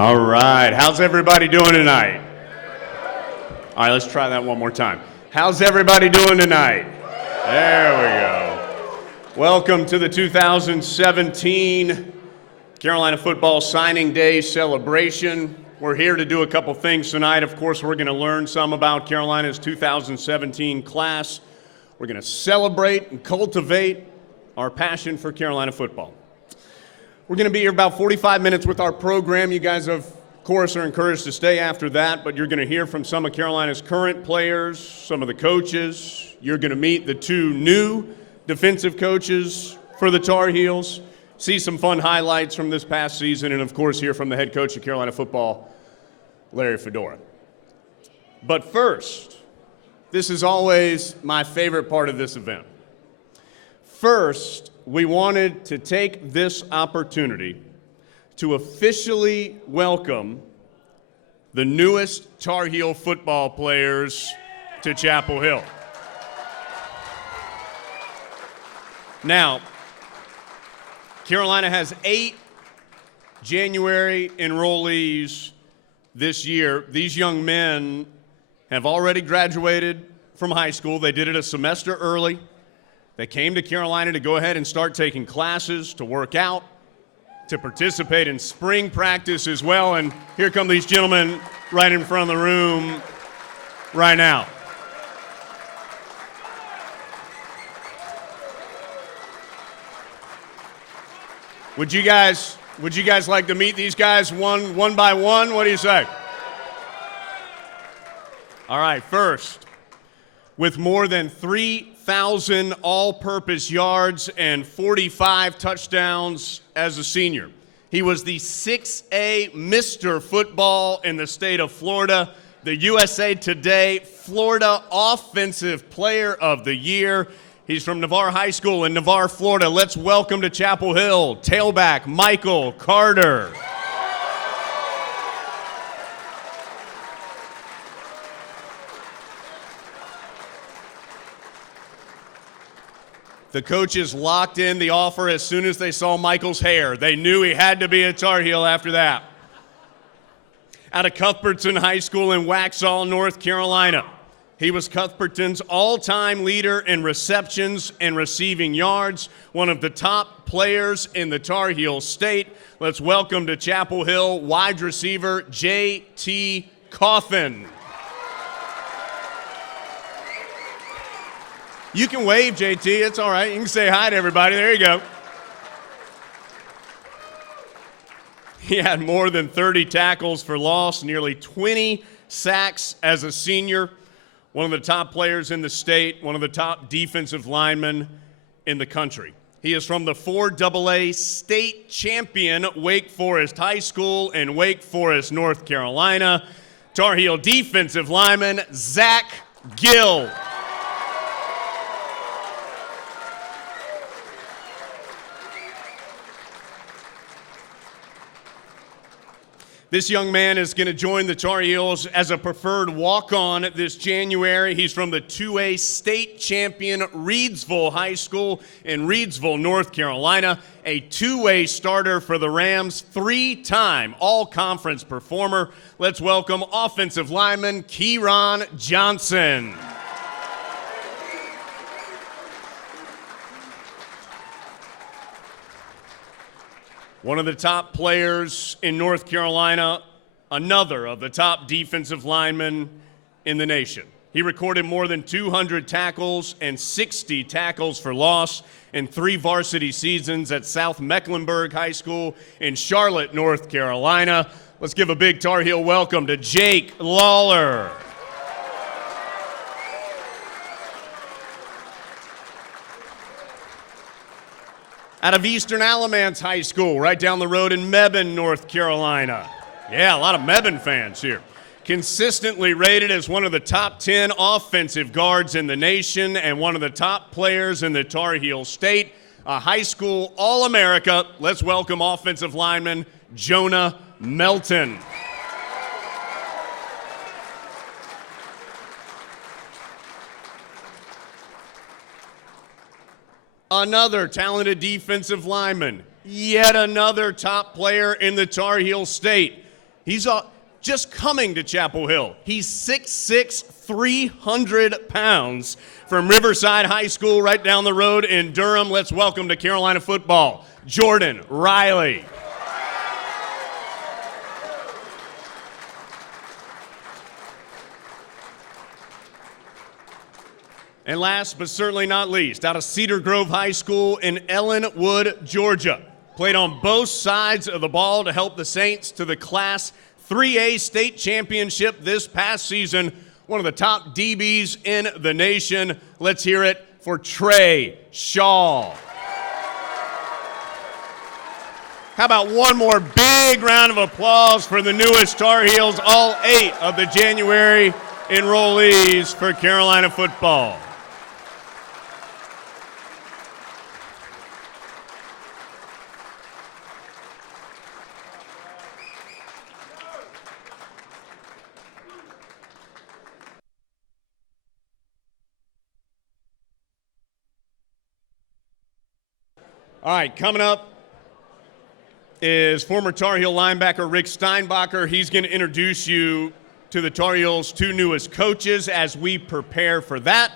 All right, how's everybody doing tonight? All right, let's try that one more time. How's everybody doing tonight? There we go. Welcome to the 2017 Carolina Football Signing Day celebration. We're here to do a couple things tonight. Of course, we're going to learn some about Carolina's 2017 class. We're going to celebrate and cultivate our passion for Carolina football. We're going to be here about 45 minutes with our program. You guys, of course, are encouraged to stay after that, but you're going to hear from some of Carolina's current players, some of the coaches. You're going to meet the two new defensive coaches for the Tar Heels, see some fun highlights from this past season, and, of course, hear from the head coach of Carolina football, Larry Fedora. But first, this is always my favorite part of this event. First, we wanted to take this opportunity to officially welcome the newest Tar Heel football players to Chapel Hill. Now, Carolina has 8 January enrollees this year. These young men have already graduated from high school. They did it a semester early. They came to Carolina to go ahead and start taking classes, to work out, to participate in spring practice as well. And here come these gentlemen right in front of the room right now. Would you guys like to meet these guys one by one? What do you say? All right, first, with more than 3,000 all-purpose yards and 45 touchdowns as a senior. He was the 6A Mr. Football in the state of Florida, the USA Today Florida Offensive Player of the Year. He's from Navarre High School in Navarre, Florida. Let's welcome to Chapel Hill, tailback Michael Carter. The coaches locked in the offer as soon as they saw Michael's hair. They knew he had to be a Tar Heel after that. Out of Cuthbertson High School in Waxhaw, North Carolina. He was Cuthbertson's all-time leader in receptions and receiving yards, one of the top players in the Tar Heel state. Let's welcome to Chapel Hill wide receiver J.T. Coffin. You can wave, JT. It's all right. You can say hi to everybody. There you go. He had more than 30 tackles for loss, nearly 20 sacks as a senior. One of the top players in the state, one of the top defensive linemen in the country. He is from the 4AA state champion Wake Forest High School in Wake Forest, North Carolina. Tar Heel defensive lineman Zach Gill. This young man is going to join the Tar Heels as a preferred walk-on this January. He's from the 2A state champion Reidsville High School in Reidsville, North Carolina. A 2A starter for the Rams, 3-time all-conference performer. Let's welcome offensive lineman Kieron Johnson. One of the top players in North Carolina, another of the top defensive linemen in the nation. He recorded more than 200 tackles and 60 tackles for loss in 3 varsity seasons at South Mecklenburg High School in Charlotte, North Carolina. Let's give a big Tar Heel welcome to Jake Lawler. Out of Eastern Alamance High School, right down the road in Mebane, North Carolina. Yeah, a lot of Mebane fans here. Consistently rated as one of the top 10 offensive guards in the nation and one of the top players in the Tar Heel state. A high school All-America. Let's welcome offensive lineman Jonah Melton. Another talented defensive lineman, yet another top player in the Tar Heel state. He's just coming to Chapel Hill. He's 6'6", 300 pounds from Riverside High School right down the road in Durham. Let's welcome to Carolina football, Jordan Riley. And last but certainly not least, out of Cedar Grove High School in Ellenwood, Georgia. Played on both sides of the ball to help the Saints to the Class 3A state championship this past season. One of the top DBs in the nation. Let's hear it for Trey Shaw. How about one more big round of applause for the newest Tar Heels, all 8 of the January enrollees for Carolina football. All right, coming up is former Tar Heel linebacker Rick Steinbacher. He's going to introduce you to the Tar Heels' 2 newest coaches. As we prepare for that,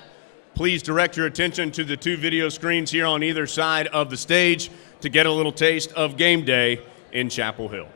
please direct your attention to the 2 video screens here on either side of the stage to get a little taste of game day in Chapel Hill.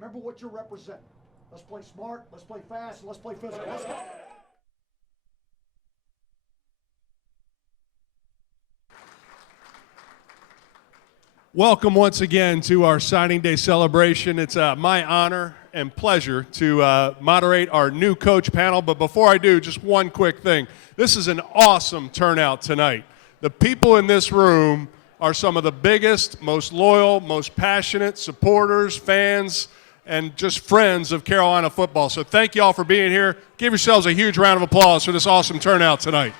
Remember what you're representing. Let's play smart, let's play fast, and let's play physical. Let's go. Welcome once again to our signing day celebration. It's my honor and pleasure to moderate our new coach panel. But before I do, just one quick thing. This is an awesome turnout tonight. The people in this room are some of the biggest, most loyal, most passionate supporters, fans, and just friends of Carolina football. So thank you all for being here. Give yourselves a huge round of applause for this awesome turnout tonight.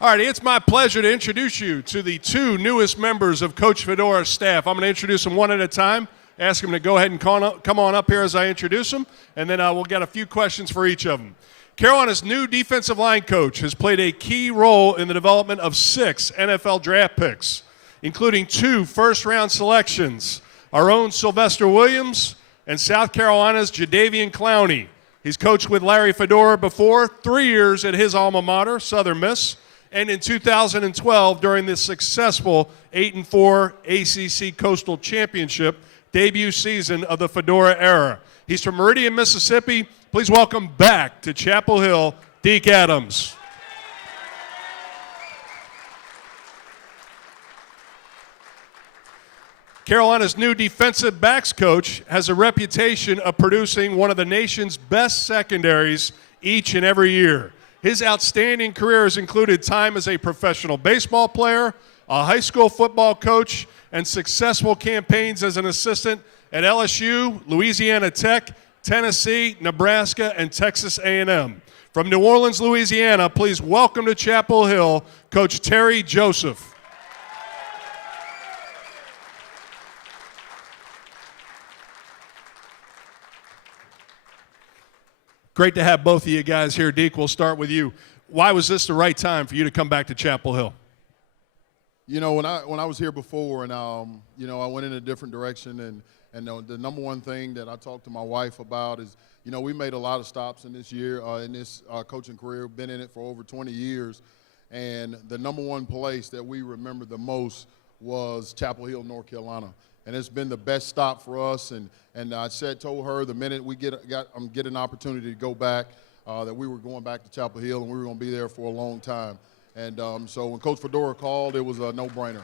All right, it's my pleasure to introduce you to the 2 newest members of Coach Fedora's staff. I'm going to introduce them one at a time, ask them to go ahead and come on up here as I introduce them, and then we'll get a few questions for each of them. Carolina's new defensive line coach has played a key role in the development of 6 NFL draft picks, including 2 first-round selections, our own Sylvester Williams and South Carolina's Jadeveon Clowney. He's coached with Larry Fedora before, 3 years at his alma mater, Southern Miss, and in 2012 during the successful 8-4 ACC Coastal Championship debut season of the Fedora era. He's from Meridian, Mississippi. Please welcome back to Chapel Hill, Deke Adams. Carolina's new defensive backs coach has a reputation of producing one of the nation's best secondaries each and every year. His outstanding career has included time as a professional baseball player, a high school football coach, and successful campaigns as an assistant at LSU, Louisiana Tech, Tennessee, Nebraska, and Texas A&M. From New Orleans, Louisiana, please welcome to Chapel Hill, Coach Terry Joseph. Great to have both of you guys here. Deke, we'll start with you. Why was this the right time for you to come back to Chapel Hill? You know, when I was here before, and you know, I went in a different direction, and the number one thing that I talked to my wife about is, you know, we made a lot of stops in this year, in this coaching career. Been in it for over 20 years, and the number one place that we remember the most was Chapel Hill, North Carolina. And it's been the best stop for us. And I told her the minute we get an opportunity to go back, that we were going back to Chapel Hill and we were going to be there for a long time. And so when Coach Fedora called, it was a no-brainer.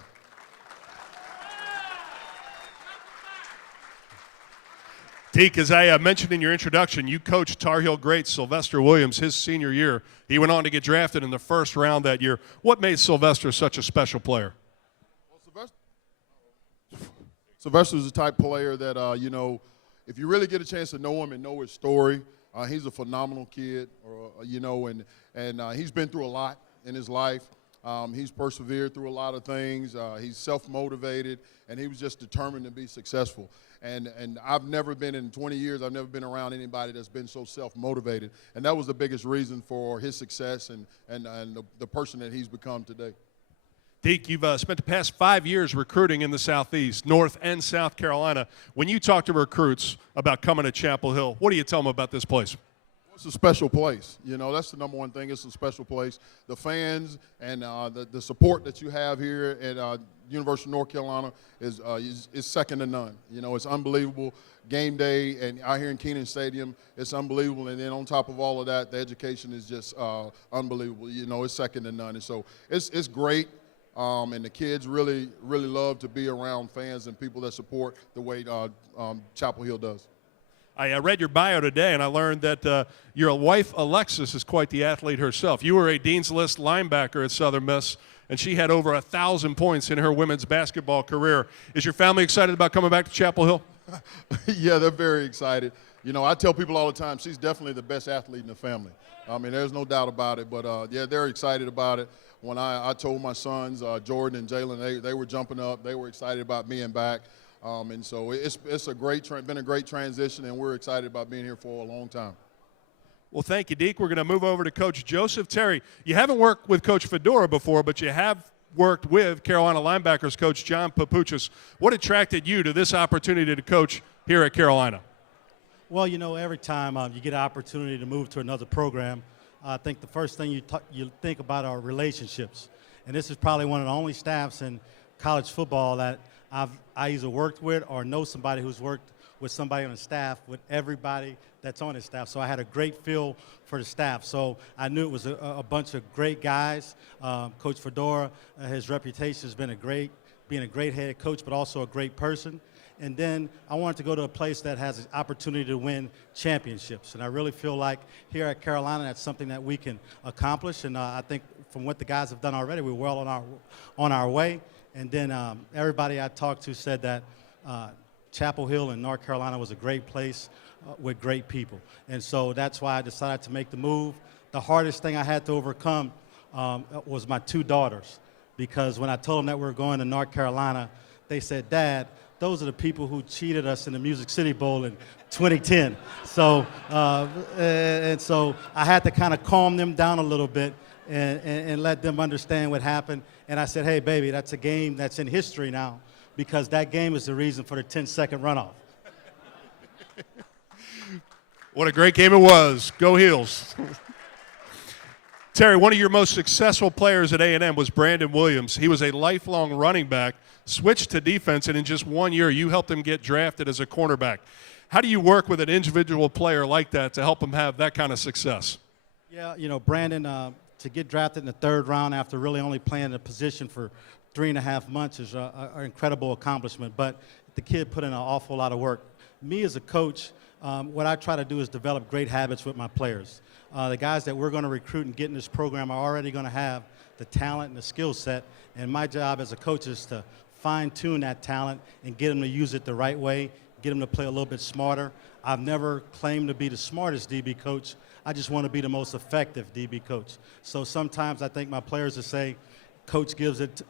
Deke, as I mentioned in your introduction, you coached Tar Heel great Sylvester Williams his senior year. He went on to get drafted in the first round that year. What made Sylvester such a special player? Sylvester's the type player that, you know, if you really get a chance to know him and know his story, he's a phenomenal kid, you know, and he's been through a lot in his life. He's persevered through a lot of things. He's self-motivated, and he was just determined to be successful. And I've never been, in 20 years, I've never been around anybody that's been so self-motivated. And that was the biggest reason for his success and the person that he's become today. Deke, you've spent the past 5 years recruiting in the Southeast, North and South Carolina. When you talk to recruits about coming to Chapel Hill, what do you tell them about this place? It's a special place. You know, that's the number one thing. It's a special place. The fans and the support that you have here at University of North Carolina is second to none. You know, it's unbelievable. Game day and out here in Kenan Stadium, it's unbelievable. And then on top of all of that, the education is just unbelievable. You know, it's second to none. And so it's great. And the kids really, really love to be around fans and people that support the way Chapel Hill does. I read your bio today, and I learned that your wife, Alexis, is quite the athlete herself. You were a Dean's List linebacker at Southern Miss, and she had over 1,000 points in her women's basketball career. Is your family excited about coming back to Chapel Hill? Yeah, they're very excited. You know, I tell people all the time, she's definitely the best athlete in the family. I mean, there's no doubt about it, but, yeah, they're excited about it. When I told my sons, Jordan and Jalen, they were jumping up. They were excited about being back. And so it's been a great transition, and we're excited about being here for a long time. Well, thank you, Deke. We're going to move over to Coach Joseph. Terry, you haven't worked with Coach Fedora before, but you have worked with Carolina linebackers coach John Papuchis. What attracted you to this opportunity to coach here at Carolina? Well, you know, every time you get an opportunity to move to another program, I think the first thing you think about are relationships. And this is probably one of the only staffs in college football that I either worked with or know somebody who's worked with somebody on the staff, with everybody that's on his staff. So I had a great feel for the staff. So I knew it was a bunch of great guys. Coach Fedora, his reputation has been being a great head coach, but also a great person. And then I wanted to go to a place that has an opportunity to win championships. And I really feel like here at Carolina, that's something that we can accomplish. And I think from what the guys have done already, we're well on our way. And then everybody I talked to said that Chapel Hill in North Carolina was a great place with great people. And so that's why I decided to make the move. The hardest thing I had to overcome was my two daughters, because when I told them that we were going to North Carolina, they said, "Dad, those are the people who cheated us in the Music City Bowl in 2010. So, and so I had to kind of calm them down a little bit and let them understand what happened. And I said, "Hey, baby, that's a game that's in history now, because that game is the reason for the 10-second runoff." What a great game it was. Go Heels. Terry, one of your most successful players at A&M was Brandon Williams. He was a lifelong running back, switched to defense, and in just 1 year, you helped him get drafted as a cornerback. How do you work with an individual player like that to help him have that kind of success? Yeah, you know, Brandon, to get drafted in the 3rd round after really only playing the position for 3.5 months is an incredible accomplishment. But the kid put in an awful lot of work. Me as a coach, what I try to do is develop great habits with my players. The guys that we're going to recruit and get in this program are already going to have the talent and the skill set. And my job as a coach is to fine-tune that talent and get them to use it the right way, get them to play a little bit smarter. I've never claimed to be the smartest DB coach. I just want to be the most effective DB coach. So sometimes I think my players will say, Coach gives it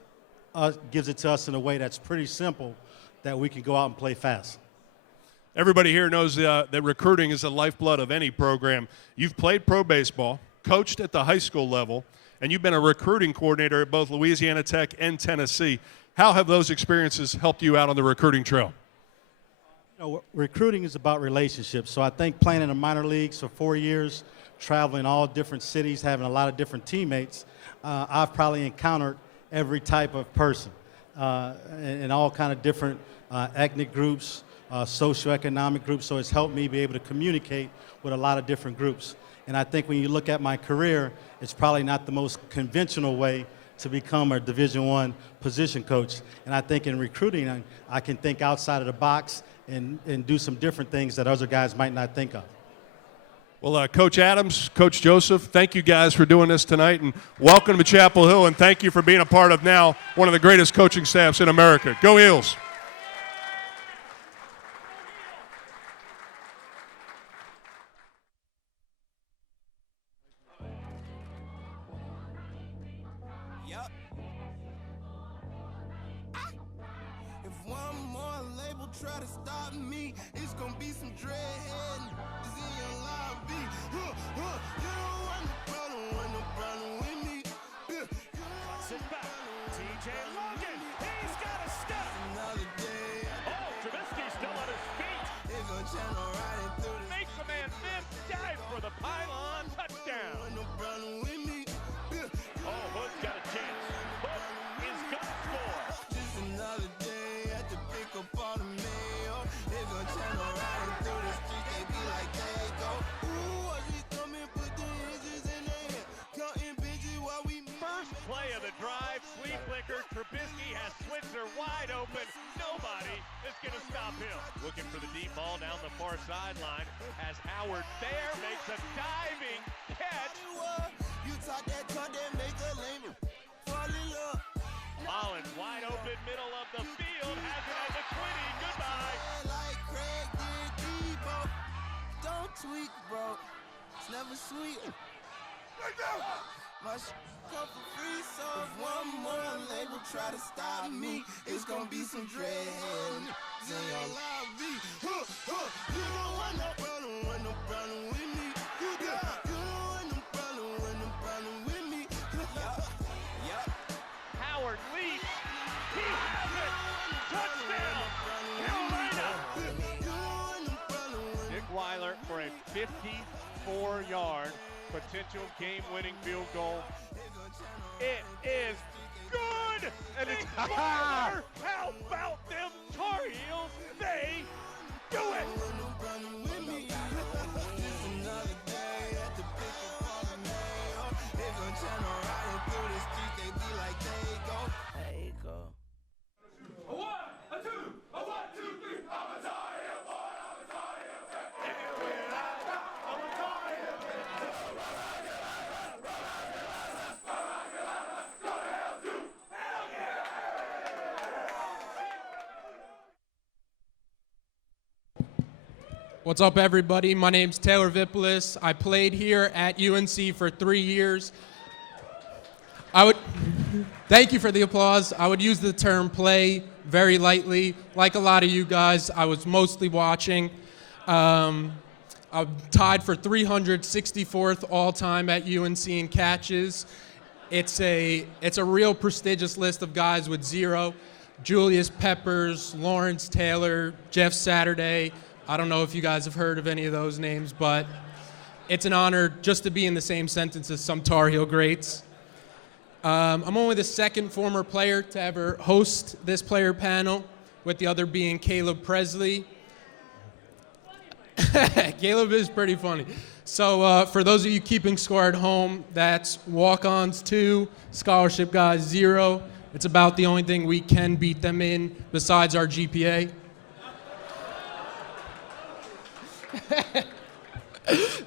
to us in a way that's pretty simple that we can go out and play fast. Everybody here knows that recruiting is the lifeblood of any program. You've played pro baseball, coached at the high school level, and you've been a recruiting coordinator at both Louisiana Tech and Tennessee. How have those experiences helped you out on the recruiting trail? You know, recruiting is about relationships. So I think playing in the minor leagues for 4 years, traveling all different cities, having a lot of different teammates, I've probably encountered every type of person and all kind of different ethnic groups, socioeconomic groups. So it's helped me be able to communicate with a lot of different groups. And I think when you look at my career, it's probably not the most conventional way to become a Division I position coach. And I think in recruiting, I can think outside of the box and do some different things that other guys might not think of. Well, Coach Adams, Coach Joseph, thank you guys for doing this tonight, and welcome to Chapel Hill, and thank you for being a part of now one of the greatest coaching staffs in America. Go Heels! If one more label try to stop me, it's gonna be some dreadhead niggas in your lobby. You don't want no problem with me. Sit back. TJ Logan, he's got a step. Another day. Oh, Trubisky's still on his feet. They gon' channel right through this. Makes a man miss. Dive for the pylon. Touchdown. No problem with me. Oh, Hood's got a chance. Hood is gonna score. Just another day at the pick up all the mail. They gon' channel right through the street. They be like, they go. Ooh, I just come and put the inches in their hand. Counting bitches while we meet. First play of the drive, flea flicker. Trubisky has Switzer wide open. Nobody is going to stop him. Looking for the deep ball down the far sideline as Howard Bear makes a diving catch. You talk that talk that make a lame. Fall in love. Collins wide open, middle of the field, has it at the 20. Goodbye. Like Craig did Debo. Don't tweak, bro. It's never sweet. My come for free, so if one more label try to stop me, it's gonna be some dreadhead niggas in your lobby. You don't want no problem with me. You don't want no problem with me. Yup. Howard leaps. He has it. Touchdown. Carolina. Dick Weiler for a 54-yard potential game-winning field goal. It is good, and it's Weiler. How about them Tar Heels? They do it. Just another day at the pick up all the mail. They gon' channel right through the street. They be like, they go. They go. What's up, everybody? My name's Taylor Vipolis. I played here at UNC for 3 years. Thank you for the applause. I would use the term play very lightly. Like a lot of you guys, I was mostly watching. I'm tied for 364th all-time at UNC in catches. It's a real prestigious list of guys with 0. Julius Peppers, Lawrence Taylor, Jeff Saturday. I don't know if you guys have heard of any of those names, but It's an honor just to be in the same sentence as some Tar Heel greats. I'm only the second former player to ever host this player panel, with the other being Caleb Presley. Caleb is pretty funny. So for those of you keeping score at home, that's walk-ons 2, scholarship guys 0. It's about the only thing we can beat them in besides our GPA.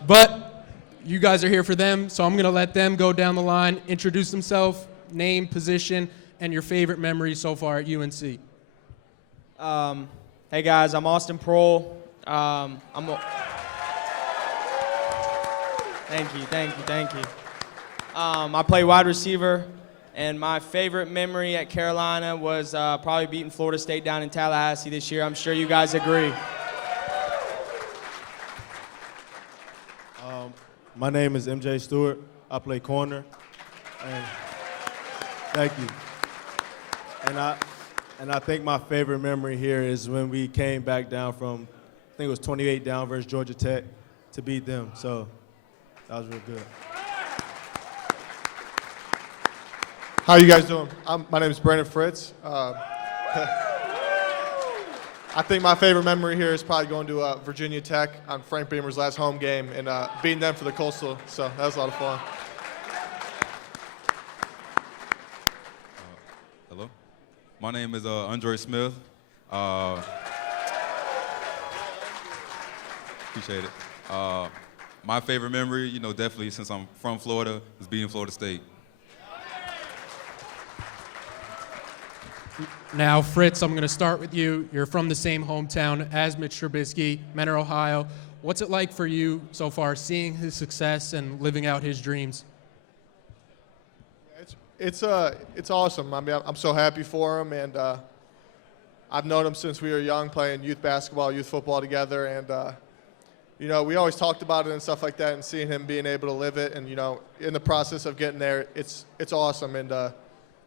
But you guys are here for them, so I'm going to let them go down the line, introduce themselves, name, position, and your favorite memory so far at UNC. Hey guys, I'm Austin Prohl. Thank you. I play wide receiver, and my favorite memory at Carolina was probably beating Florida State down in Tallahassee this year. I'm sure you guys agree. My name is MJ Stewart. I play corner. And thank you. And I think my favorite memory here is when we came back down from, I think it was 28 down versus Georgia Tech to beat them. So that was real good. How you guys doing? My name is Brandon Fritz. I think my favorite memory here is probably going to Virginia Tech on Frank Beamer's last home game and beating them for the Coastal. So that was a lot of fun. Hello. My name is Andre Smith. Appreciate it. My favorite memory, definitely since I'm from Florida, is beating Florida State. Now, Fritz, I'm going to start with you. You're from the same hometown as Mitch Trubisky, Mentor, Ohio. What's it like for you so far, seeing his success and living out his dreams? It's awesome. I mean, I'm so happy for him, and I've known him since we were young, playing youth basketball, youth football together, and we always talked about it and stuff like that, and seeing him being able to live it, and in the process of getting there, it's awesome. And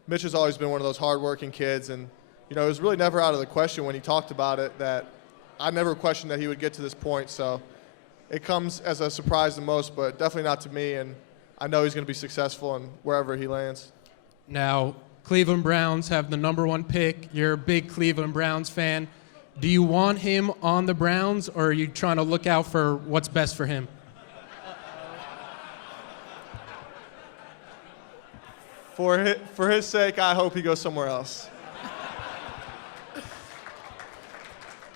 Mitch has always been one of those hardworking kids, and it was really never out of the question when he talked about it that I never questioned that he would get to this point. So it comes as a surprise to most, but definitely not to me. And I know he's going to be successful in wherever he lands. Now, Cleveland Browns have the #1 pick. You're a big Cleveland Browns fan. Do you want him on the Browns, or are you trying to look out for what's best for him? For his sake, I hope he goes somewhere else.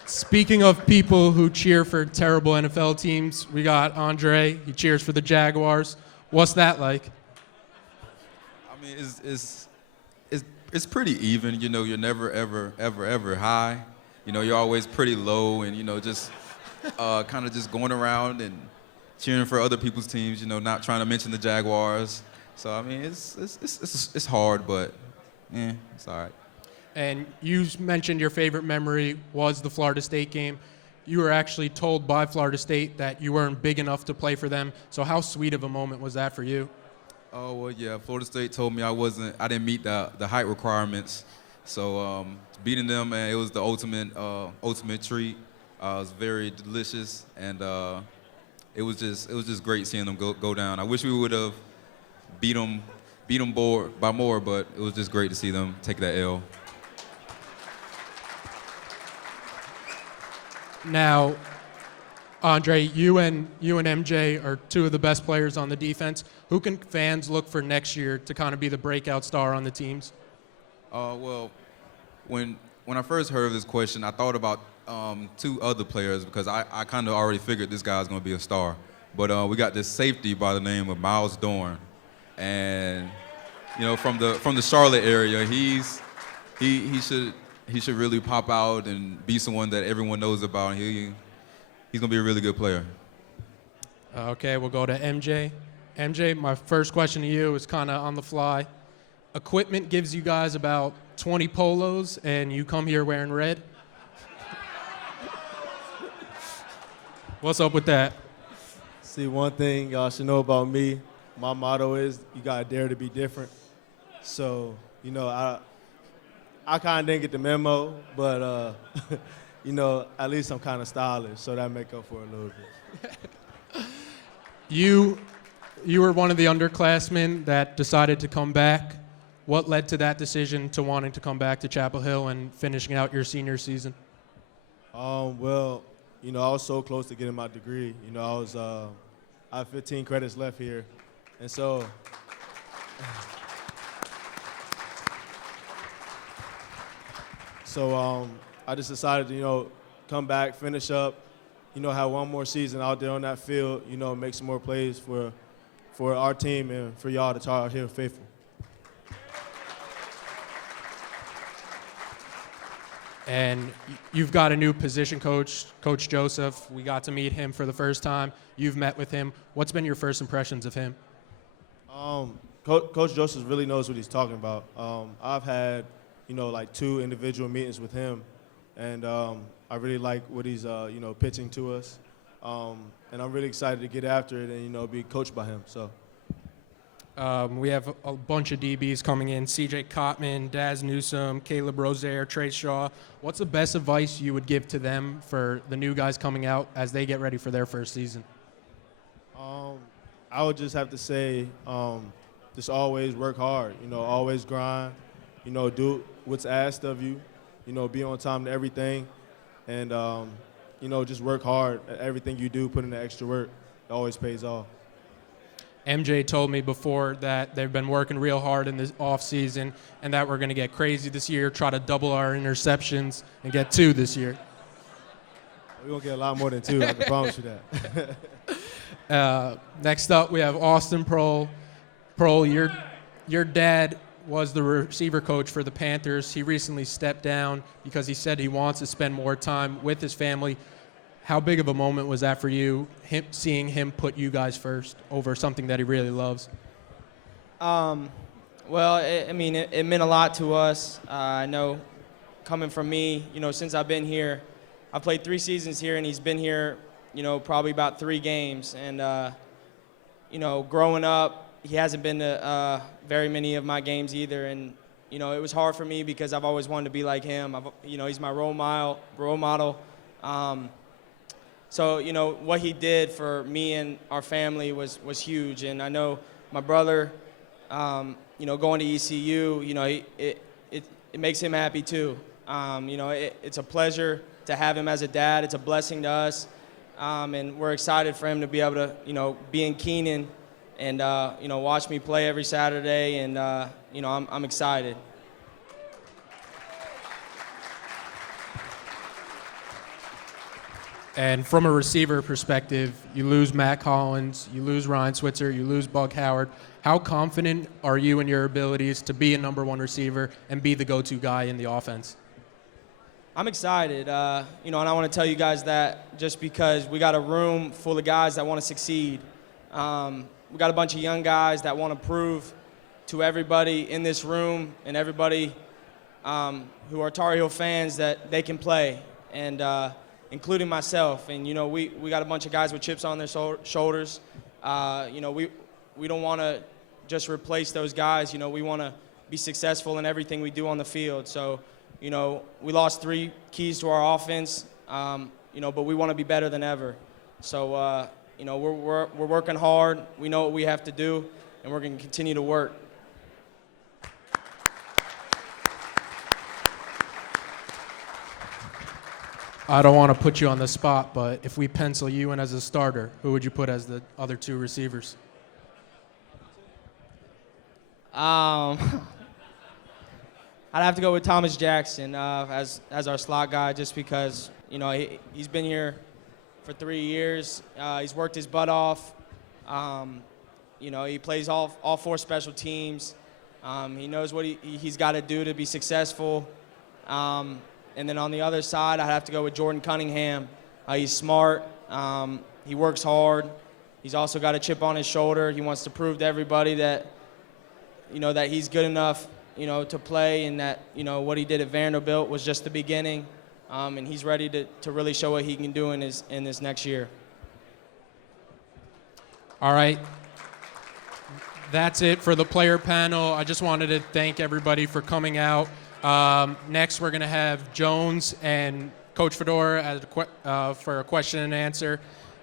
Speaking of people who cheer for terrible NFL teams, we got Andre. He cheers for the Jaguars. What's that like? I mean, it's pretty even. You're never, ever high. You're always pretty low, and just kind of just going around and cheering for other people's teams. Not trying to mention the Jaguars. So I mean, it's hard, but it's all right. And you mentioned your favorite memory was the Florida State game. You were actually told by Florida State that you weren't big enough to play for them. So how sweet of a moment was that for you? Oh, well, yeah. Florida State told me I didn't meet the height requirements. So beating them, it was the ultimate treat. It was very delicious, and it was just great seeing them go down. I wish we would have beat them by more, but it was just great to see them take that L. Now, Andre, you and MJ are two of the best players on the defense. Who can fans look for next year to kind of be the breakout star on the teams? Well, when I first heard this question, I thought about 2 other players because I kind of already figured this guy's going to be a star. But we got this safety by the name of Miles Dorn, and from the Charlotte area, he should really pop out and be someone that everyone knows about. He's going to be a really good player. Okay, we'll go to MJ. MJ, my first question to you is kind of on the fly. Equipment gives you guys about 20 polos, and you come here wearing red. What's up with that? See, one thing y'all should know about me, my motto is you gotta dare to be different. So, I kind of didn't get the memo, but, at least I'm kind of stylish, so that make up for it a little bit. You were one of the underclassmen that decided to come back. What led to that decision to wanting to come back to Chapel Hill and finishing out your senior season? Well, you know, I was so close to getting my degree. You know, I have 15 credits left here, and so I just decided to, you know, come back, finish up, you know, have one more season out there on that field, you know, make some more plays for our team and for y'all, the Tar Heel faithful. And you've got a new position coach, Coach Joseph. We got to meet him for the first time. You've met with him. What's been your first impressions of him? Coach Joseph really knows what he's talking about. I've had, you know, like 2 individual meetings with him, and I really like what he's, you know, pitching to us. And I'm really excited to get after it and, you know, be coached by him. So. We have a bunch of DBs coming in: C.J. Cotman, Daz Newsome, Caleb Rozier, Trace Shaw. What's the best advice you would give to them for the new guys coming out as they get ready for their first season? I would just have to say, just always work hard. You know, always grind. You know, do what's asked of you. You know, be on time to everything, and you know, just work hard at everything you do. Put in the extra work. It always pays off. MJ told me before that they've been working real hard in this offseason and that we're going to get crazy this year, try to double our interceptions and get 2 this year. We're going to get a lot more than 2, I can promise you that. Next up, we have Austin Prohl. Prohl, your dad was the receiver coach for the Panthers. He recently stepped down because he said he wants to spend more time with his family. How big of a moment was that for you, seeing him put you guys first over something that he really loves? Well, it meant a lot to us. I know coming from me, you know, since I've been here, I played 3 seasons here, and he's been here, you know, probably about 3 games. And, you know, growing up, he hasn't been to very many of my games either. And, you know, it was hard for me because I've always wanted to be like him. You know, he's my role model. So, you know, what he did for me and our family was huge. And I know my brother, you know, going to ECU, you know, it makes him happy too. You know, it's a pleasure to have him as a dad. It's a blessing to us. And we're excited for him to be able to, you know, be in Keenan and, you know, watch me play every Saturday. And, you know, I'm excited. And from a receiver perspective, you lose Matt Collins, you lose Ryan Switzer, you lose Bug Howard. How confident are you in your abilities to be a number 1 receiver and be the go-to guy in the offense? I'm excited, you know, and I want to tell you guys that just because we got a room full of guys that want to succeed. We got a bunch of young guys that want to prove to everybody in this room and everybody who are Tar Heel fans that they can play. And including myself. And, you know, we got a bunch of guys with chips on their shoulders. You know, we don't want to just replace those guys. You know, we want to be successful in everything we do on the field. So, you know, we lost 3 keys to our offense, you know, but we want to be better than ever. So, you know, we're working hard. We know what we have to do, and we're going to continue to work. I don't want to put you on the spot, but if we pencil you in as a starter, who would you put as the other 2 receivers? I'd have to go with Thomas Jackson as our slot guy, just because, you know, he's been here for 3 years. He's worked his butt off. You know, he plays all 4 special teams. He knows what he's got to do to be successful. And then on the other side, I'd have to go with Jordan Cunningham. He's smart. He works hard. He's also got a chip on his shoulder. He wants to prove to everybody that, you know, that he's good enough, you know, to play, and that, you know, what he did at Vanderbilt was just the beginning. And he's ready to really show what he can do in this next year. All right. That's it for the player panel. I just wanted to thank everybody for coming out. Next, we're going to have Jones and Coach Fedora for a question and answer.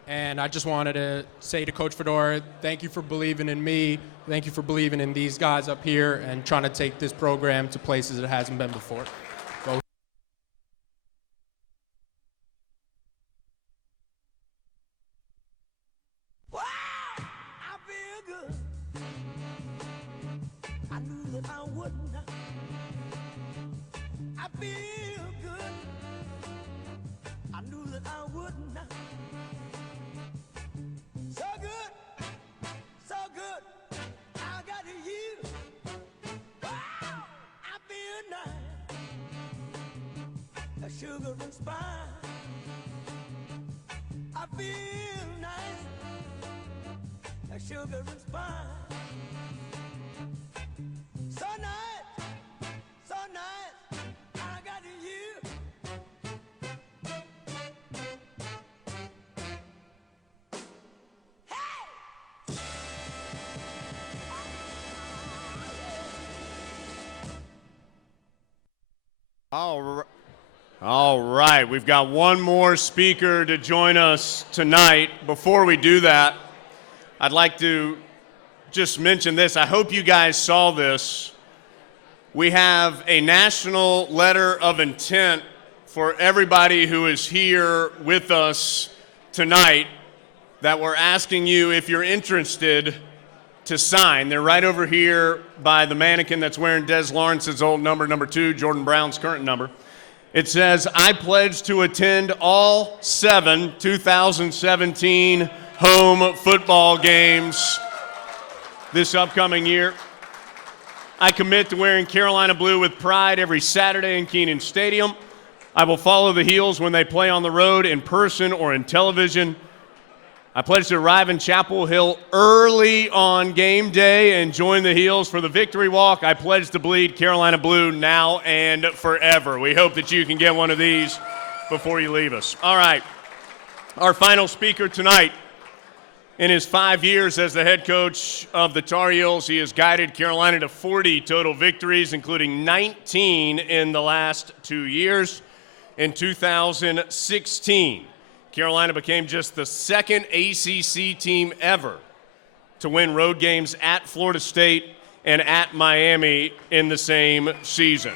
And I just wanted to say to Coach Fedora, thank you for believing in me. Thank you for believing in these guys up here and trying to take this program to places it hasn't been before. Go. Wow, I feel good. I knew that I wouldn't. I feel good. I knew that I wouldn't. So good, so good. I got you. Wow, I feel nice. A sugar and spice. I feel nice. A sugar and spice. So nice, so nice. I got you. All right, we've got one more speaker to join us tonight. Before we do that, I'd like to just mention this. I hope you guys saw this. We have a national letter of intent for everybody who is here with us tonight that we're asking you if you're interested to sign. They're right over here by the mannequin that's wearing Des Lawrence's old number 2, Jordan Brown's current number. It says, I pledge to attend all 7 2017 home football games this upcoming year. I commit to wearing Carolina blue with pride every Saturday in Kenan Stadium. I will follow the Heels when they play on the road, in person or in television. I pledge to arrive in Chapel Hill early on game day and join the Heels for the victory walk. I pledge to bleed Carolina blue now and forever. We hope that you can get one of these before you leave us. All right, our final speaker tonight. In his 5 years as the head coach of the Tar Heels, he has guided Carolina to 40 total victories, including 19 in the last 2 years. In 2016, Carolina became just the second ACC team ever to win road games at Florida State and at Miami in the same season.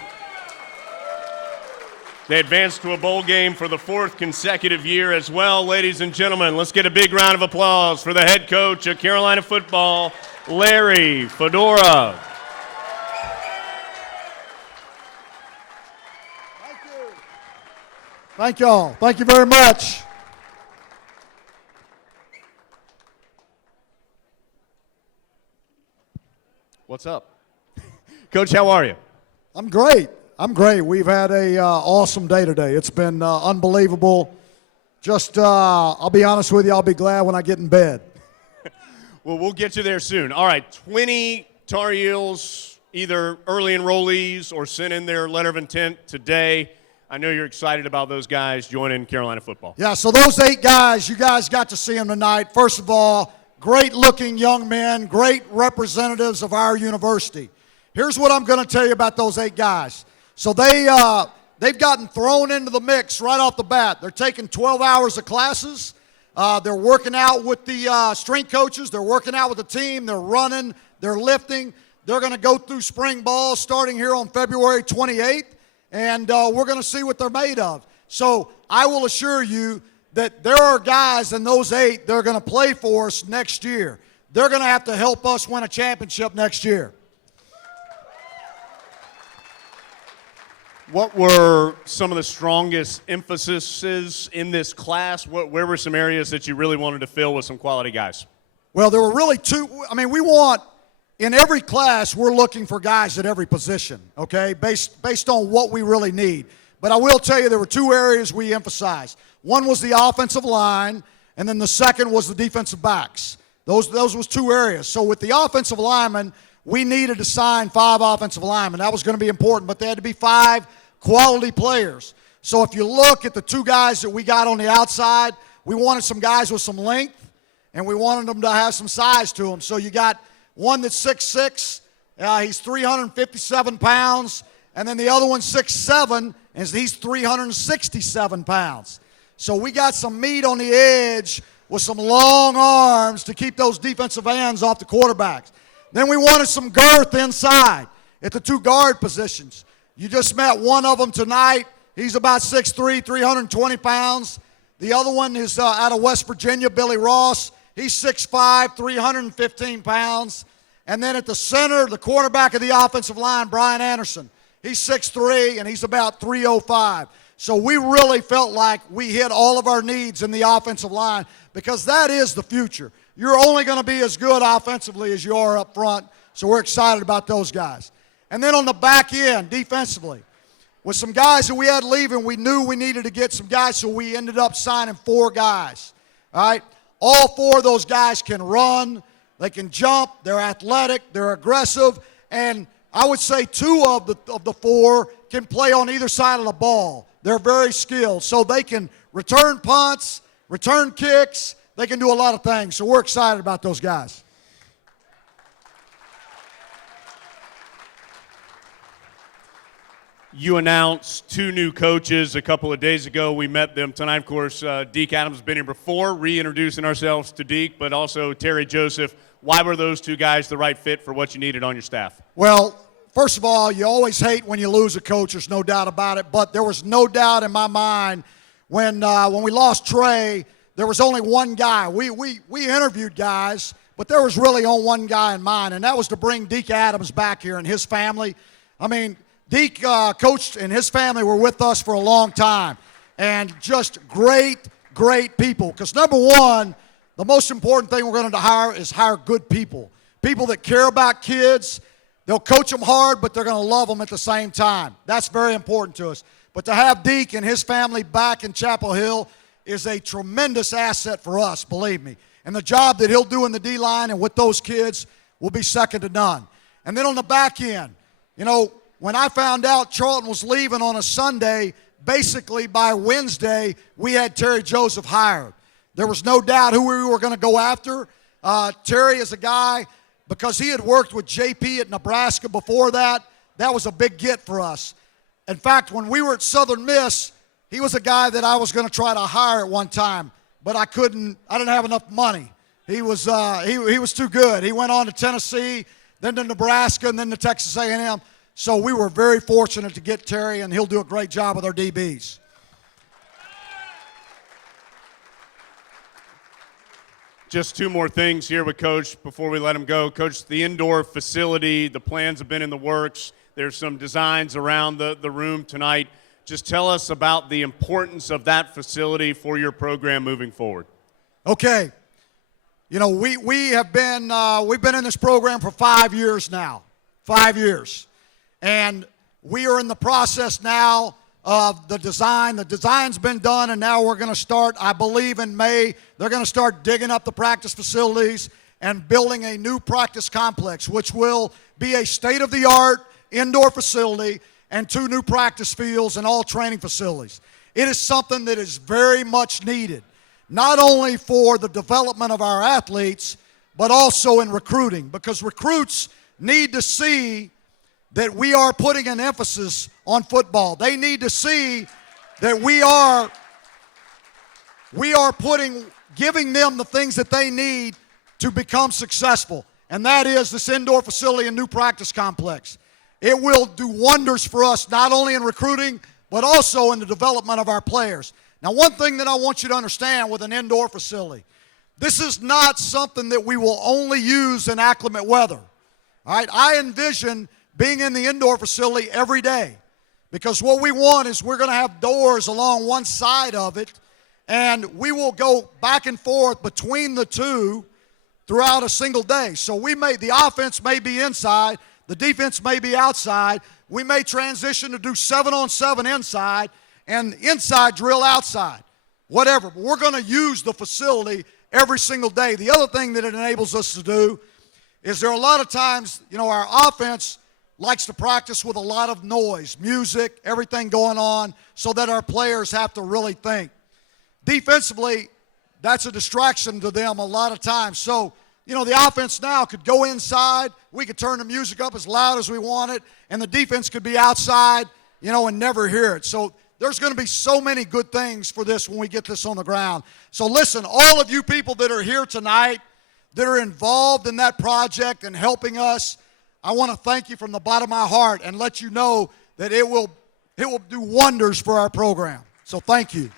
They advanced to a bowl game for the 4th consecutive year as well. Ladies and gentlemen, let's get a big round of applause for the head coach of Carolina football, Larry Fedora. Thank y'all. Thank you very much. What's up? Coach, how are you? I'm great. I'm great. We've had a awesome day today. It's been unbelievable. Just, I'll be honest with you, I'll be glad when I get in bed. Well, we'll get you there soon. All right, 20 Tar Heels, either early enrollees or sent in their letter of intent today. I know you're excited about those guys joining Carolina football. Yeah, so those 8 guys, you guys got to see them tonight. First of all, great-looking young men, great representatives of our university. Here's what I'm going to tell you about those 8 guys. So they've gotten thrown into the mix right off the bat. They're taking 12 hours of classes. They're working out with the strength coaches. They're working out with the team. They're running. They're lifting. They're going to go through spring ball starting here on February 28th, and we're going to see what they're made of. So I will assure you that there are guys in those 8 that are going to play for us next year. They're going to have to help us win a championship next year. What were some of the strongest emphases in this class? Where were some areas that you really wanted to fill with some quality guys? Well, there were really 2. I mean, we want, in every class, we're looking for guys at every position, okay, based on what we really need. But I will tell you there were 2 areas we emphasized. One was the offensive line, and then the second was the defensive backs. Those was 2 areas. So with the offensive linemen, we needed to sign 5 offensive linemen. That was going to be important, but they had to be 5 quality players. So if you look at the 2 guys that we got on the outside, we wanted some guys with some length, and we wanted them to have some size to them. So you got one that's 6'6", he's 357 pounds, and then the other one's 6'7", and he's 367 pounds. So we got some meat on the edge with some long arms to keep those defensive ends off the quarterbacks. Then we wanted some girth inside at the two guard positions. You just met one of them tonight. He's about 6'3", 320 pounds. The other one is out of West Virginia, Billy Ross. He's 6'5", 315 pounds. And then at the center, the quarterback of the offensive line, Brian Anderson. He's 6'3", and he's about 305. So we really felt like we hit all of our needs in the offensive line because that is the future. You're only going to be as good offensively as you are up front, so we're excited about those guys. And then on the back end, defensively, with some guys that we had leaving, we knew we needed to get some guys, so we ended up signing 4 guys. All right? All 4 of those guys can run, they can jump, they're athletic, they're aggressive, and I would say 2 of the 4 can play on either side of the ball. They're very skilled, so they can return punts, return kicks, they can do a lot of things, so we're excited about those guys. You announced 2 new coaches a couple of days ago. We met them tonight. Of course, Deke Adams has been here before, reintroducing ourselves to Deke, but also Terry Joseph. Why were those 2 guys the right fit for what you needed on your staff? Well, first of all, you always hate when you lose a coach. There's no doubt about it. But there was no doubt in my mind when we lost Trey, there was only one guy. We interviewed guys, but there was really only one guy in mind, and that was to bring Deke Adams back here and his family. I mean, Deke coached and his family were with us for a long time, and just great, great people. Because number one, the most important thing we're going to hire good people. People that care about kids. They'll coach them hard, but they're going to love them at the same time. That's very important to us. But to have Deke and his family back in Chapel Hill is a tremendous asset for us, believe me. And the job that he'll do in the D-line and with those kids will be second to none. And then on the back end, you know, when I found out Charlton was leaving on a Sunday, basically by Wednesday, we had Terry Joseph hired. There was no doubt who we were going to go after. Terry is a guy, because he had worked with JP at Nebraska before that, that was a big get for us. In fact, when we were at Southern Miss, he was a guy that I was going to try to hire at one time, but I didn't have enough money. He was too good. He went on to Tennessee, then to Nebraska, and then to Texas A&M. So we were very fortunate to get Terry, and he'll do a great job with our DBs. Just 2 more things here with Coach before we let him go. Coach, the indoor facility, the plans have been in the works. There's some designs around the room tonight. Just tell us about the importance of that facility for your program moving forward. Okay. You know, we've been in this program for 5 years now. 5 years. And we are in the process now of the design. The design's been done, and now we're going to start, I believe in May, they're going to start digging up the practice facilities and building a new practice complex, which will be a state-of-the-art indoor facility and 2 new practice fields and all training facilities. It is something that is very much needed, not only for the development of our athletes, but also in recruiting, because recruits need to see that we are putting an emphasis on football. They need to see that we are giving them the things that they need to become successful, and that is this indoor facility and new practice complex. It will do wonders for us, not only in recruiting, but also in the development of our players. Now, one thing that I want you to understand with an indoor facility, this is not something that we will only use in acclimate weather. All right, I envision being in the indoor facility every day, because what we want is we're going to have doors along one side of it, and we will go back and forth between the two throughout a single day. So the offense may be inside, the defense may be outside. We may transition to do 7-on-7 inside and inside drill outside, whatever. But we're going to use the facility every single day. The other thing that it enables us to do is there are a lot of times, you know, our offense likes to practice with a lot of noise, music, everything going on, so that our players have to really think. Defensively, that's a distraction to them a lot of times. So, you know, the offense now could go inside, we could turn the music up as loud as we want it, and the defense could be outside, you know, and never hear it. So There's going to be so many good things for this when we get this on the ground. So listen, all of you people that are here tonight, that are involved in that project and helping us, I want to thank you from the bottom of my heart and let you know that it will do wonders for our program. So thank you.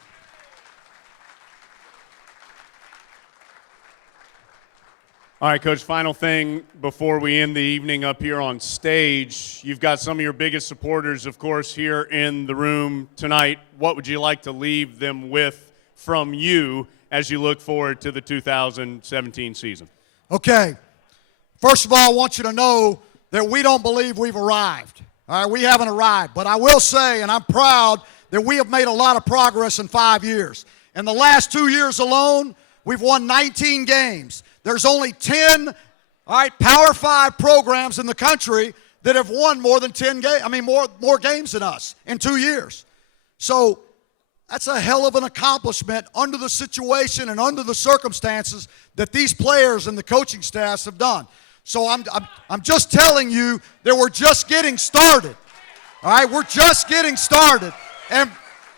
All right, Coach, final thing before we end the evening up here on stage. You've got some of your biggest supporters, of course, here in the room tonight. What would you like to leave them with from you as you look forward to the 2017 season? Okay. First of all, I want you to know that we don't believe we've arrived. All right, we haven't arrived. But I will say, and I'm proud, that we have made a lot of progress in 5 years. In the last 2 years alone, we've won 19 games. There's only 10, all right, Power 5 programs in the country that have won more than 10 games. I mean, more games than us in 2 years. So that's a hell of an accomplishment under the situation and under the circumstances that these players and the coaching staffs have done. So I'm just telling you that we're just getting started. All right, we're just getting started, and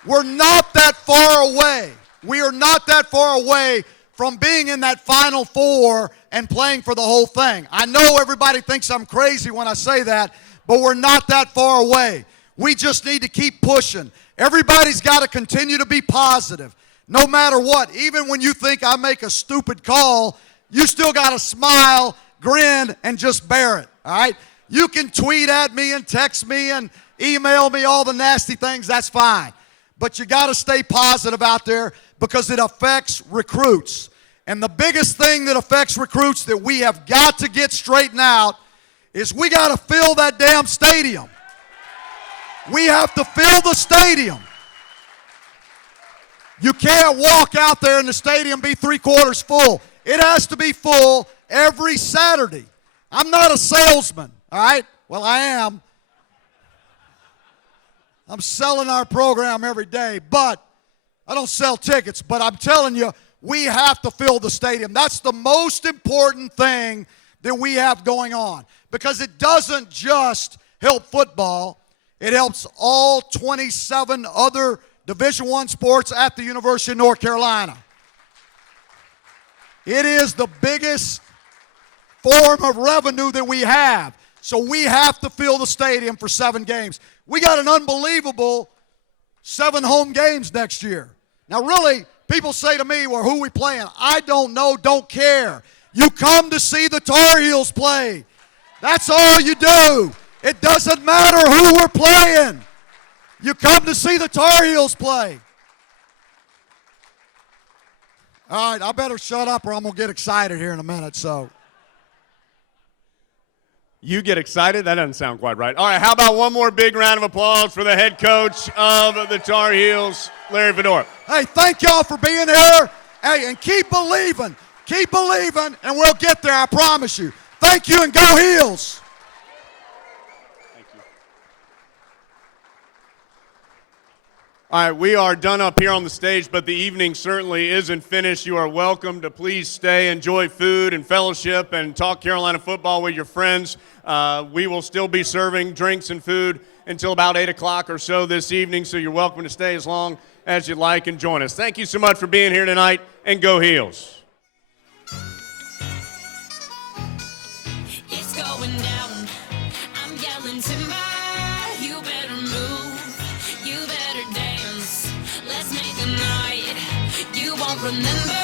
we're not that far away. We are not that far away from being in that Final Four and playing for the whole thing. I know everybody thinks I'm crazy when I say that, but we're not that far away. We just need to keep pushing. Everybody's got to continue to be positive, no matter what. Even when you think I make a stupid call, you still got to smile, grin, and just bear it, all right? You can tweet at me and text me and email me all the nasty things, that's fine. But you got to stay positive out there because it affects recruits. And the biggest thing that affects recruits that we have got to get straightened out is we got to fill that damn stadium. We have to fill the stadium. You can't walk out there in the stadium be 3/4 full. It has to be full every Saturday. I'm not a salesman, all right? Well, I am. I'm selling our program every day, but I don't sell tickets, but I'm telling you, we have to fill the stadium. That's the most important thing that we have going on because it doesn't just help football. It helps all 27 other Division I sports at the University of North Carolina. It is the biggest form of revenue that we have. So we have to fill the stadium for 7 games. We got an unbelievable 7 home games next year. Now, really, people say to me, well, who are we playing? I don't know, don't care. You come to see the Tar Heels play. That's all you do. It doesn't matter who we're playing. You come to see the Tar Heels play. All right, I better shut up or I'm going to get excited here in a minute. So, You get excited? That doesn't sound quite right. All right, how about one more big round of applause for the head coach of the Tar Heels, Larry Fedora. Hey, thank y'all for being here. Hey, and keep believing, and we'll get there, I promise you. Thank you, and go Heels. Thank you. All right, we are done up here on the stage, but the evening certainly isn't finished. You are welcome to please stay, enjoy food and fellowship, and talk Carolina football with your friends. We will still be serving drinks and food until about 8 o'clock or so this evening, so you're welcome to stay as long as you'd like and join us. Thank you so much for being here tonight, and go Heels. It's going down. I'm yelling timber. You better move. You better dance. Let's make a night you won't remember.